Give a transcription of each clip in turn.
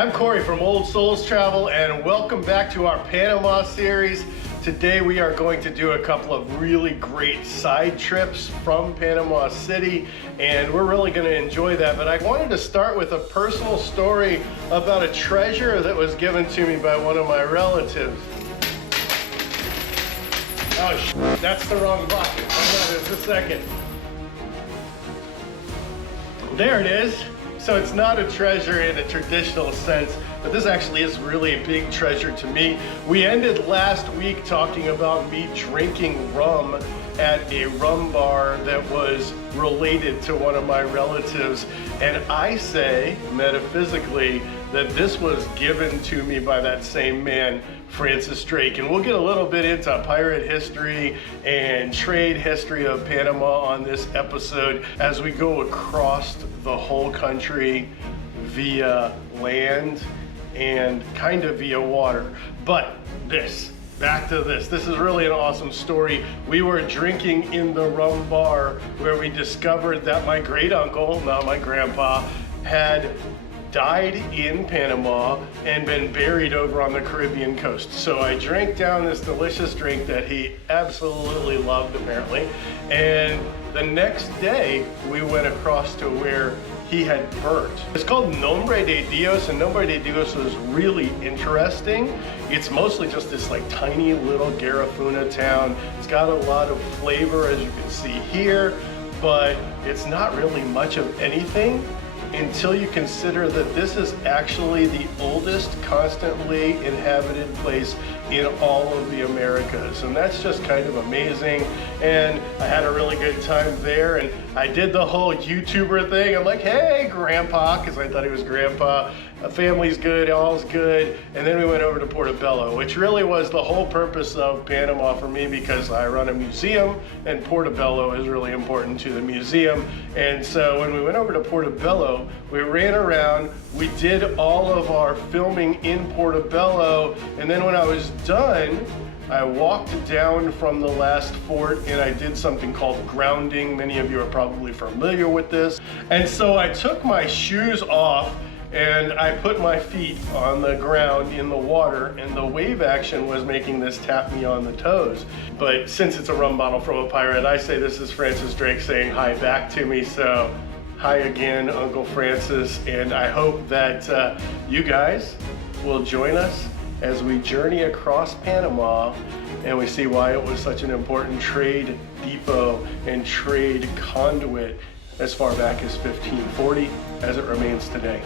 I'm Corey from Old Souls Travel, and welcome back to our Panama series. Today we are going to do a couple of really great side trips from Panama City, and we're really going to enjoy that. But I wanted to start with a personal story about a treasure that was given to me by one of my relatives. Oh, that's the wrong bucket. Hold on just a second. There it is. So it's not a treasure in a traditional sense, but this actually is really a big treasure to me. We ended last week talking about me drinking rum at a rum bar that was related to one of my relatives, and I say, metaphysically, that this was given to me by that same man, Francis Drake. And we'll get a little bit into pirate history and trade history of Panama on this episode as we go across the whole country via land and kind of via water. But back to this. This is really an awesome story. We were drinking in the rum bar where we discovered that my great uncle, not my grandpa, had died in Panama and been buried over on the Caribbean coast. So I drank down this delicious drink that he absolutely loved, apparently. And the next day we went across to where he had burnt. It's called Nombre de Dios, and Nombre de Dios was really interesting. It's mostly just this like tiny little Garifuna town. It's got a lot of flavor, as you can see here, but it's not really much of anything until you consider that this is actually the oldest constantly inhabited place in all of the Americas. And that's just kind of amazing. And I had a really good time there, and I did the whole YouTuber thing. I'm like, hey, Grandpa, because I thought he was Grandpa. Family's good, all's good. And then we went over to Portobelo, which really was the whole purpose of Panama for me, because I run a museum and Portobelo is really important to the museum. And so when we went over to Portobelo, we ran around, we did all of our filming in Portobelo, and then when I was done, I walked down from the last fort and I did something called grounding. Many of you are probably familiar with this. And so I took my shoes off and I put my feet on the ground in the water, and the wave action was making this tap me on the toes. But since it's a rum bottle from a pirate, I say this is Francis Drake saying hi back to me. So hi again, Uncle Francis, and I hope that you guys will join us as we journey across Panama and we see why it was such an important trade depot and trade conduit as far back as 1540 as it remains today.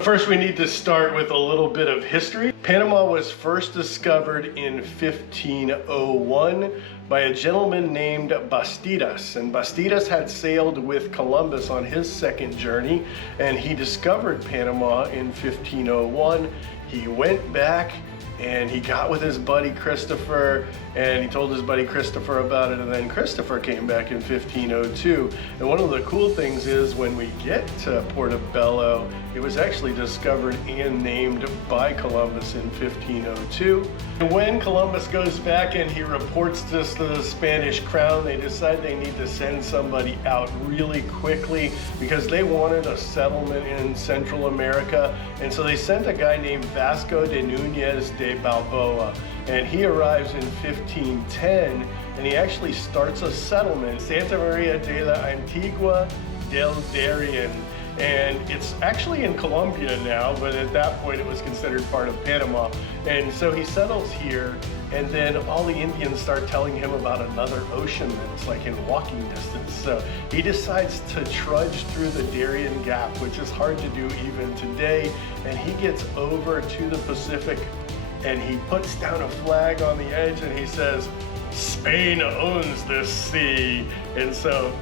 First, we need to start with a little bit of history. Panama was first discovered in 1501 by a gentleman named Bastidas. And Bastidas had sailed with Columbus on his second journey, and he discovered Panama in 1501. He went back and he got with his buddy Christopher, and he told his buddy Christopher about it, and then Christopher came back in 1502. And one of the cool things is when we get to Portobelo, it was actually discovered and named by Columbus in 1502. And when Columbus goes back and he reports this to the Spanish crown, they decide they need to send somebody out really quickly because they wanted a settlement in Central America. And so they sent a guy named Vasco de Núñez de Balboa, and he arrives in 1510, and he actually starts a settlement, Santa Maria de la Antigua del Darien. and it's actually in Colombia now, but at that point it was considered part of Panama. And so he settles here, and then all the Indians start telling him about another ocean that's like in walking distance. So he decides to trudge through the Darien Gap, which is hard to do even today, and he gets over to the Pacific, and he puts down a flag on the edge and he says, "Spain owns this sea." And so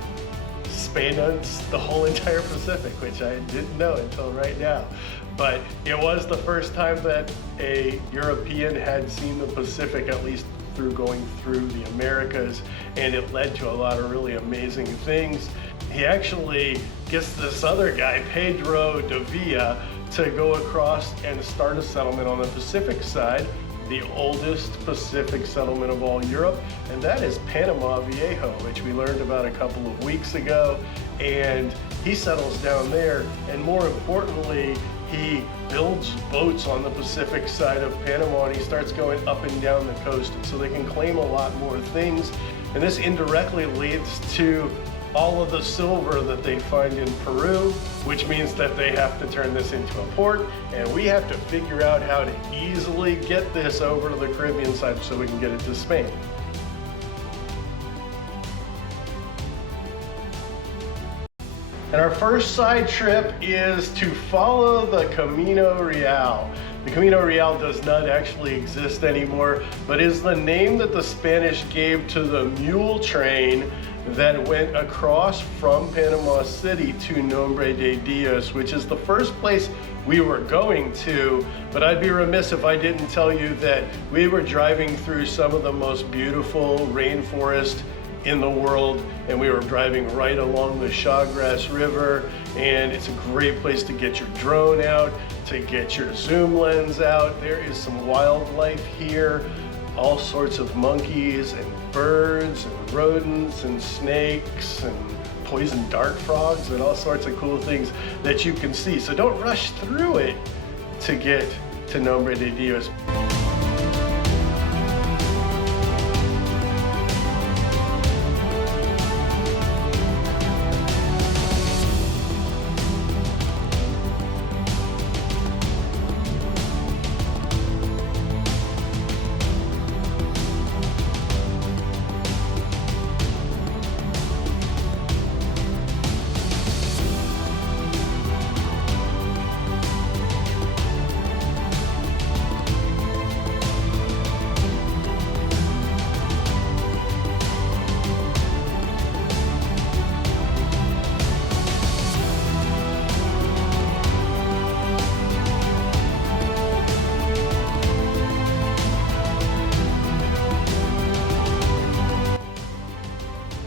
Spain owns the whole entire Pacific, which I didn't know until right now. But it was the first time that a European had seen the Pacific, at least through going through the Americas, and it led to a lot of really amazing things. He actually gets this other guy, Pedro de Villa, to go across and start a settlement on the Pacific side, the oldest Pacific settlement of all Europe, and that is Panama Viejo, which we learned about a couple of weeks ago. And he settles down there, and more importantly, he builds boats on the Pacific side of Panama, and he starts going up and down the coast so they can claim a lot more things. And this indirectly leads to all of the silver that they find in Peru, which means that they have to turn this into a port, and we have to figure out how to easily get this over to the Caribbean side so we can get it to Spain. And our first side trip is to follow the Camino Real. The Camino Real does not actually exist anymore, but is the name that the Spanish gave to the mule train that went across from Panama City to Nombre de Dios, which is the first place we were going to. But I'd be remiss if I didn't tell you that we were driving through some of the most beautiful rainforest in the world, and we were driving right along the Chagres River, and it's a great place to get your drone out, to get your zoom lens out. There is some wildlife here, all sorts of monkeys and birds and rodents and snakes and poison dart frogs and all sorts of cool things that you can see. So don't rush through it to get to Nombre de Dios.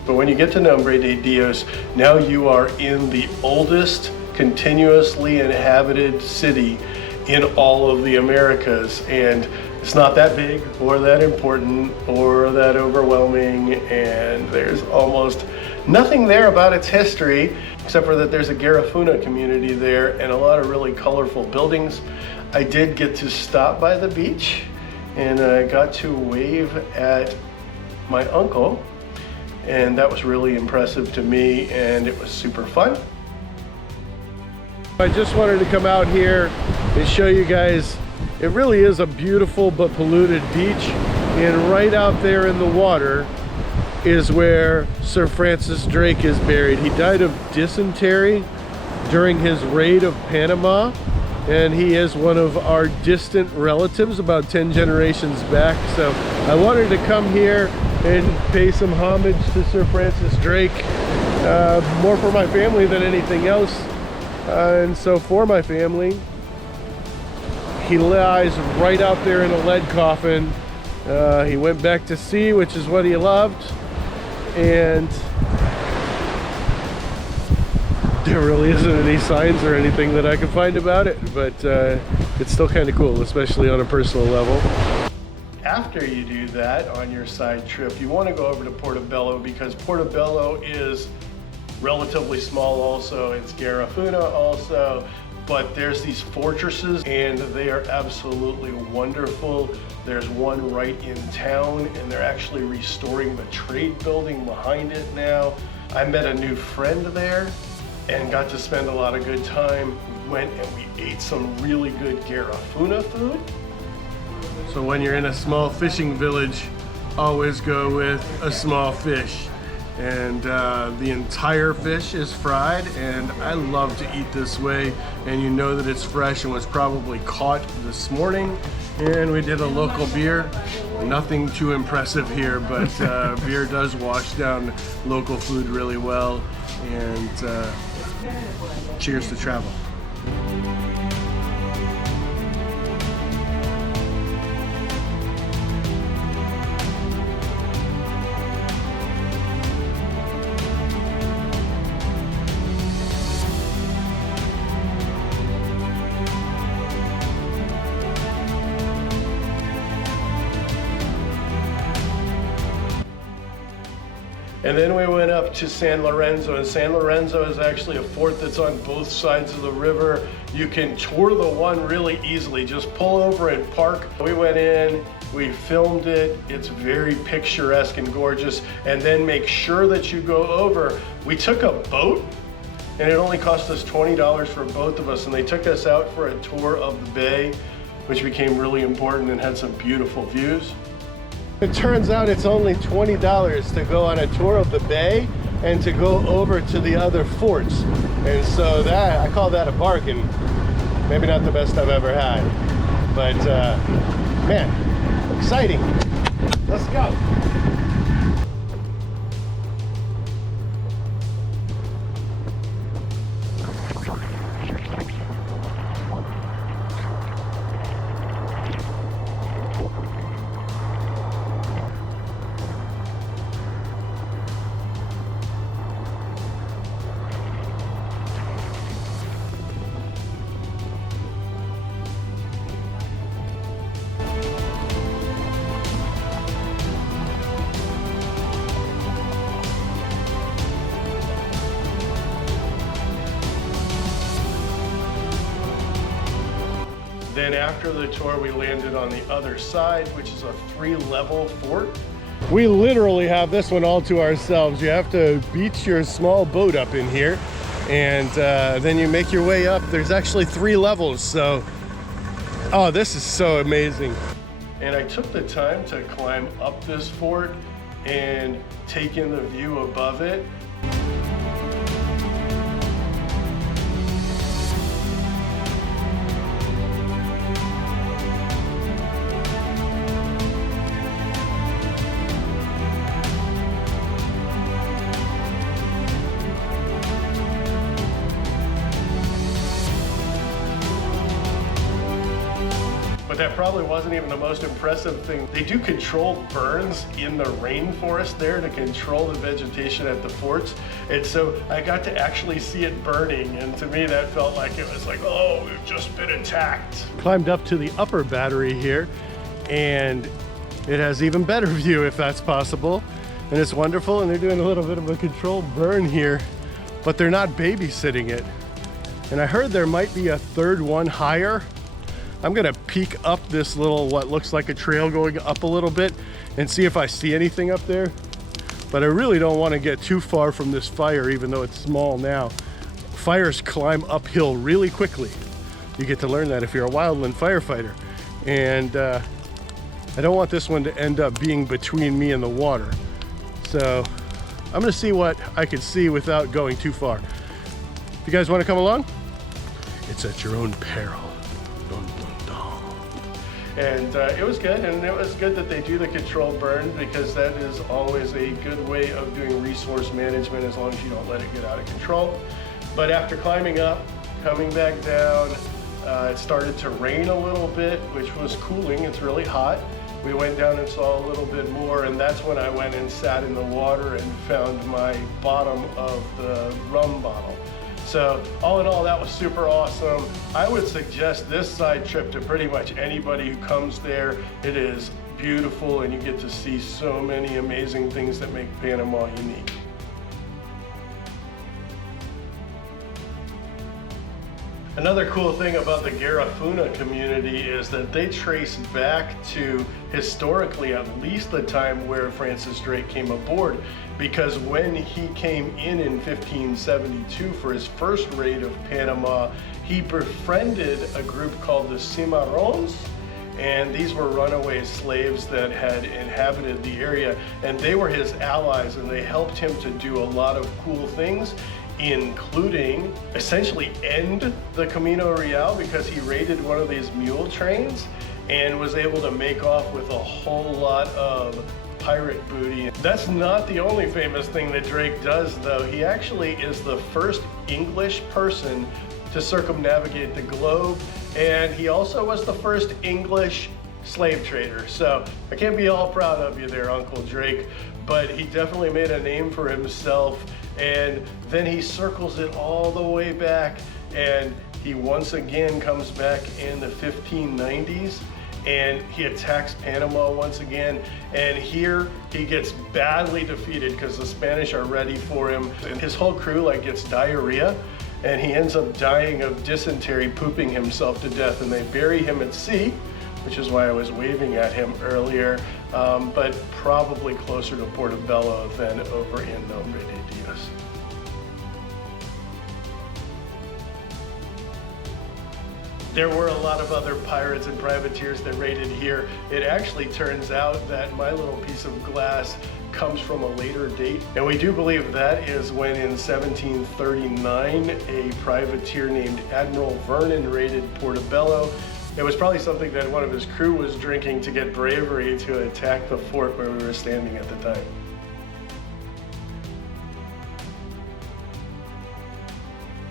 But when you get to Nombre de Dios, now you are in the oldest continuously inhabited city in all of the Americas. And it's not that big or that important or that overwhelming, and there's almost nothing there about its history, except for that there's a Garifuna community there and a lot of really colorful buildings. I did get to stop by the beach, and I got to wave at my uncle, and that was really impressive to me, and it was super fun. I just wanted to come out here and show you guys, it really is a beautiful but polluted beach, and right out there in the water is where Sir Francis Drake is buried. He died of dysentery during his raid of Panama, and he is one of our distant relatives, about 10 generations back. So I wanted to come here and pay some homage to Sir Francis Drake, more for my family than anything else. And so for my family, he lies right out there in a lead coffin. He went back to sea, which is what he loved, and there really isn't any signs or anything that I can find about it, but it's still kind of cool, especially on a personal level. After you do that on your side trip, you want to go over to Portobelo, because Portobelo is relatively small also. It's Garifuna also, but there's these fortresses and they are absolutely wonderful. There's one right in town, and they're actually restoring the trade building behind it now. I met a new friend there, and got to spend a lot of good time. We went and we ate some really good Garifuna food. So when you're in a small fishing village, always go with a small fish. And the entire fish is fried, and I love to eat this way, and you know that it's fresh and was probably caught this morning. And we did a local beer. Nothing too impressive here, but beer does wash down local food really well. And cheers to travel. And then we went up to San Lorenzo, and San Lorenzo is actually a fort that's on both sides of the river. You can tour the one really easily. Just pull over and park. We went in, we filmed it. It's very picturesque and gorgeous. And then make sure that you go over. We took a boat, and it only cost us $20 for both of us. And they took us out for a tour of the bay, which became really important and had some beautiful views. It turns out it's only $20 to go on a tour of the bay and to go over to the other forts. And so that, I call that a bargain. Maybe not the best I've ever had, but man, exciting. Let's go. Then after the tour, we landed on the other side, which is a 3-level fort. We literally have this one all to ourselves. You have to beach your small boat up in here, and then you make your way up. There's actually 3 levels, so, oh, this is so amazing. And I took the time to climb up this fort and take in the view above it. But that probably wasn't even the most impressive thing. They do controlled burns in the rainforest there to control the vegetation at the forts. And so I got to actually see it burning. And to me, that felt like it was like, oh, we've just been attacked. Climbed up to the upper battery here, and it has even better view if that's possible. And it's wonderful. And they're doing a little bit of a controlled burn here, but they're not babysitting it. And I heard there might be a third one higher. I'm gonna peek up this little, what looks like a trail going up a little bit and see if I see anything up there. But I really don't wanna get too far from this fire, even though it's small now. Fires climb uphill really quickly. You get to learn that if you're a wildland firefighter. And I don't want this one to end up being between me and the water. So I'm gonna see what I can see without going too far. If you guys wanna come along, it's at your own peril. And it was good, and it was good that they do the controlled burn, because that is always a good way of doing resource management as long as you don't let it get out of control. But after climbing up, coming back down, it started to rain a little bit, which was cooling. It's really hot. We went down and saw a little bit more, and that's when I went and sat in the water and found my bottom of the rum bottle. So all in all, that was super awesome. I would suggest this side trip to pretty much anybody who comes there. It is beautiful, and you get to see so many amazing things that make Panama unique. Another cool thing about the Garifuna community is that they trace back to historically at least the time where Francis Drake came aboard. because when he came in 1572 for his first raid of Panama, he befriended a group called the Cimarrones, and these were runaway slaves that had inhabited the area, and they were his allies, and they helped him to do a lot of cool things, including essentially end the Camino Real, because he raided one of these mule trains and was able to make off with a whole lot of pirate booty. That's not the only famous thing that Drake does, though. He actually is the first English person to circumnavigate the globe, and he also was the first English slave trader. So I can't be all proud of you there, Uncle Drake, but he definitely made a name for himself, and then he circles it all the way back, and he once again comes back in the 1590s, and he attacks Panama once again, and here he gets badly defeated because the Spanish are ready for him, and his whole crew gets diarrhea, and he ends up dying of dysentery, pooping himself to death, and they bury him at sea, which is why I was waving at him earlier, but probably closer to Portobelo than over in Nombre de Dios. There were a lot of other pirates and privateers that raided here. It actually turns out that my little piece of glass comes from a later date, and we do believe that is when in 1739 a privateer named Admiral Vernon raided Portobelo. It was probably something that one of his crew was drinking to get bravery to attack the fort where we were standing at the time.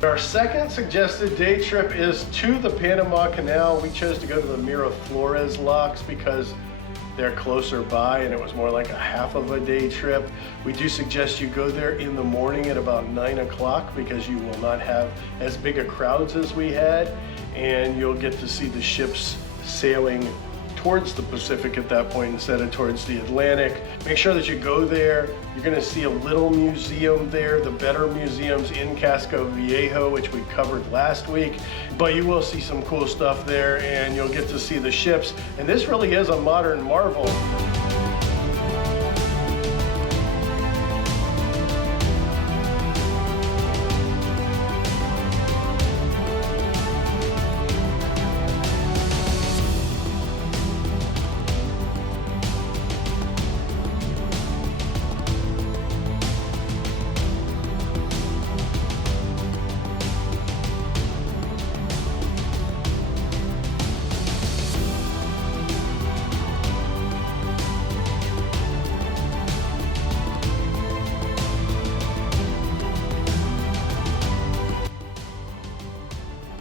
Our second suggested day trip is to the Panama Canal. We chose to go to the Miraflores locks because they're closer by, and it was more like a half of a day trip. We do suggest you go there in the morning at about 9 o'clock because you will not have as big a crowds as we had, and you'll get to see the ships sailing towards the Pacific at that point instead of towards the Atlantic. Make sure that you go there. You're gonna see a little museum there, the better museums in Casco Viejo, which we covered last week, but you will see some cool stuff there, and you'll get to see the ships, and this really is a modern marvel.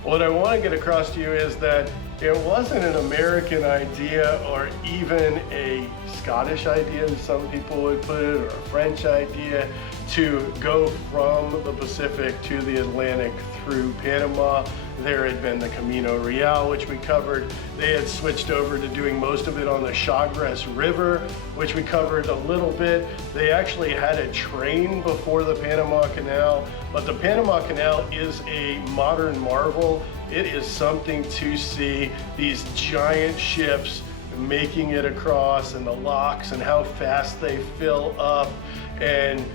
What I want to get across to you is that it wasn't an American idea or even a Scottish idea, as some people would put it, or a French idea, to go from the Pacific to the Atlantic through Panama. There had been the Camino Real, which we covered. They had switched over to doing most of it on the Chagres River, which we covered a little bit. They actually had a train before the Panama Canal, but the Panama Canal is a modern marvel. It is something to see, these giant ships making it across, and the locks and how fast they fill up, and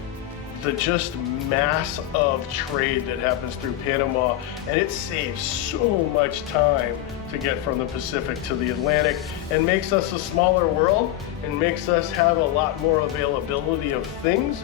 the just mass of trade that happens through Panama, and it saves so much time to get from the Pacific to the Atlantic, and makes us a smaller world, and makes us have a lot more availability of things,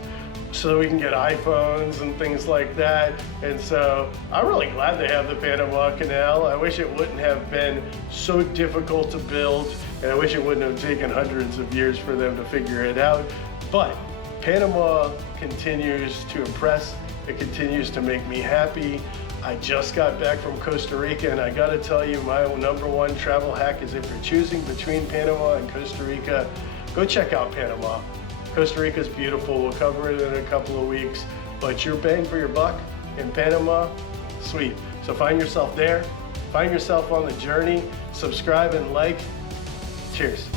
so that we can get iPhones and things like that. And so I'm really glad they have the Panama Canal. I wish it wouldn't have been so difficult to build, and I wish it wouldn't have taken hundreds of years for them to figure it out. But Panama continues to impress. It continues to make me happy. I just got back from Costa Rica, and I gotta tell you, my #1 travel hack is, if you're choosing between Panama and Costa Rica, go check out Panama. Costa Rica is beautiful. We'll cover it in a couple of weeks, but your bang for your buck in Panama, sweet. So find yourself there, find yourself on the journey, subscribe and like. Cheers.